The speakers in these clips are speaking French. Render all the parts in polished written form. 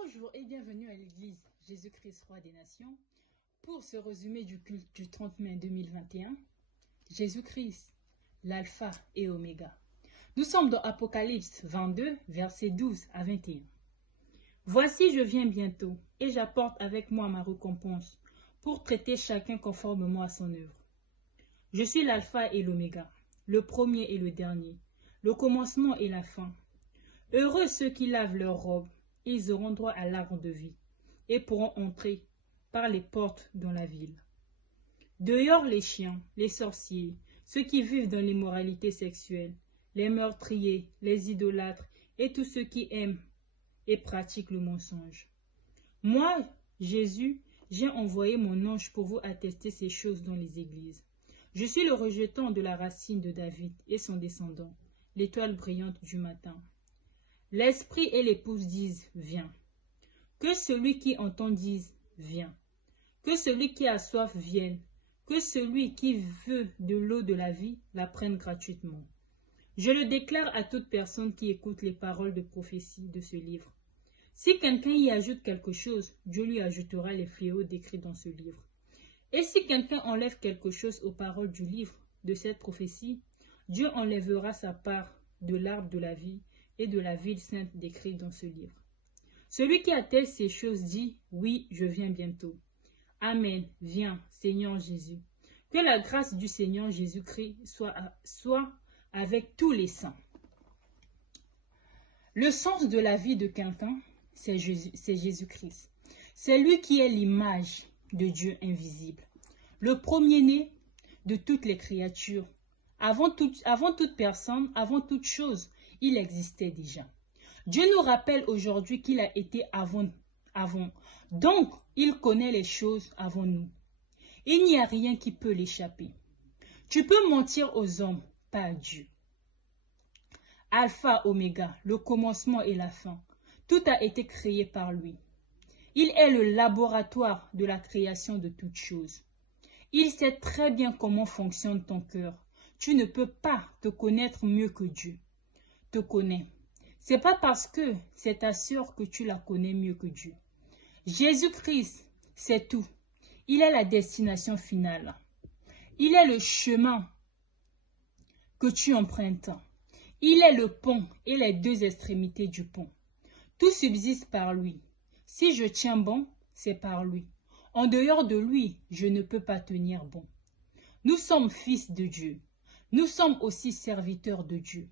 Bonjour et bienvenue à l'église Jésus-Christ, Roi des Nations. Pour ce résumé du culte du 30 mai 2021, Jésus-Christ, l'alpha et oméga. Nous sommes dans Apocalypse 22, versets 12 à 21. Voici, je viens bientôt, et j'apporte avec moi ma récompense, pour traiter chacun conformément à son œuvre. Je suis l'alpha et l'oméga, le premier et le dernier, le commencement et la fin. Heureux ceux qui lavent leurs robes, ils auront droit à l'arbre de vie, et pourront entrer par les portes dans la ville. Dehors les chiens, les sorciers, ceux qui vivent dans l'immoralité sexuelle, les meurtriers, les idolâtres, et tous ceux qui aiment et pratiquent le mensonge. Moi, Jésus, j'ai envoyé mon ange pour vous attester ces choses dans les églises. Je suis le rejetant de la racine de David et son descendant, l'étoile brillante du matin. L'esprit et l'épouse disent, viens. Que celui qui entend dise, viens. Que celui qui a soif vienne. Que celui qui veut de l'eau de la vie la prenne gratuitement. Je le déclare à toute personne qui écoute les paroles de prophétie de ce livre. Si quelqu'un y ajoute quelque chose, Dieu lui ajoutera les fléaux décrits dans ce livre. Et si quelqu'un enlève quelque chose aux paroles du livre de cette prophétie, Dieu enlèvera sa part de l'arbre de la vie et de la ville sainte décrite dans ce livre. Celui qui atteste ces choses dit, oui, je viens bientôt. Amen, viens, Seigneur Jésus. Que la grâce du Seigneur Jésus-Christ soit avec tous les saints. Le sens de la vie de quelqu'un, c'est Jésus-Christ. C'est lui qui est l'image de Dieu invisible, le premier-né de toutes les créatures. Avant toute personne, avant toute chose, il existait déjà. Dieu nous rappelle aujourd'hui qu'il a été avant. Donc, il connaît les choses avant nous. Il n'y a rien qui peut l'échapper. Tu peux mentir aux hommes, pas à Dieu. Alpha, Oméga, le commencement et la fin. Tout a été créé par lui. Il est le laboratoire de la création de toutes choses. Il sait très bien comment fonctionne ton cœur. Tu ne peux pas te connaître mieux que Dieu te connaît. C'est pas parce que c'est ta sœur que tu la connais mieux que Dieu. Jésus-Christ, c'est tout. Il est la destination finale. Il est le chemin que tu empruntes. Il est le pont et les deux extrémités du pont. Tout subsiste par lui. Si je tiens bon, c'est par lui. En dehors de lui, je ne peux pas tenir bon. Nous sommes fils de Dieu. Nous sommes aussi serviteurs de Dieu.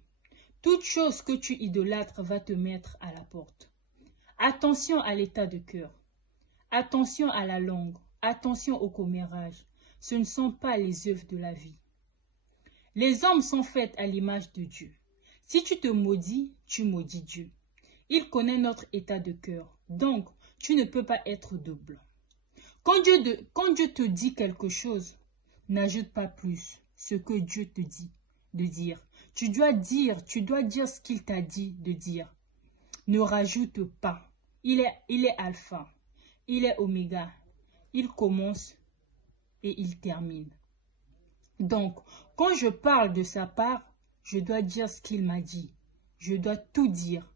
Toute chose que tu idolâtres va te mettre à la porte. Attention à l'état de cœur. Attention à la langue. Attention au commérage. Ce ne sont pas les œuvres de la vie. Les hommes sont faits à l'image de Dieu. Si tu te maudis, tu maudis Dieu. Il connaît notre état de cœur. Donc, tu ne peux pas être double. Quand Dieu te dit quelque chose, n'ajoute pas plus ce que Dieu te dit de dire. Tu dois dire ce qu'il t'a dit de dire. Ne rajoute pas. Il est alpha. Il est oméga. Il commence et il termine. Donc, quand je parle de sa part, je dois dire ce qu'il m'a dit. Je dois tout dire,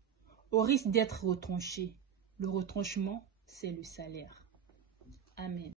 au risque d'être retranché. Le retranchement, c'est le salaire. Amen.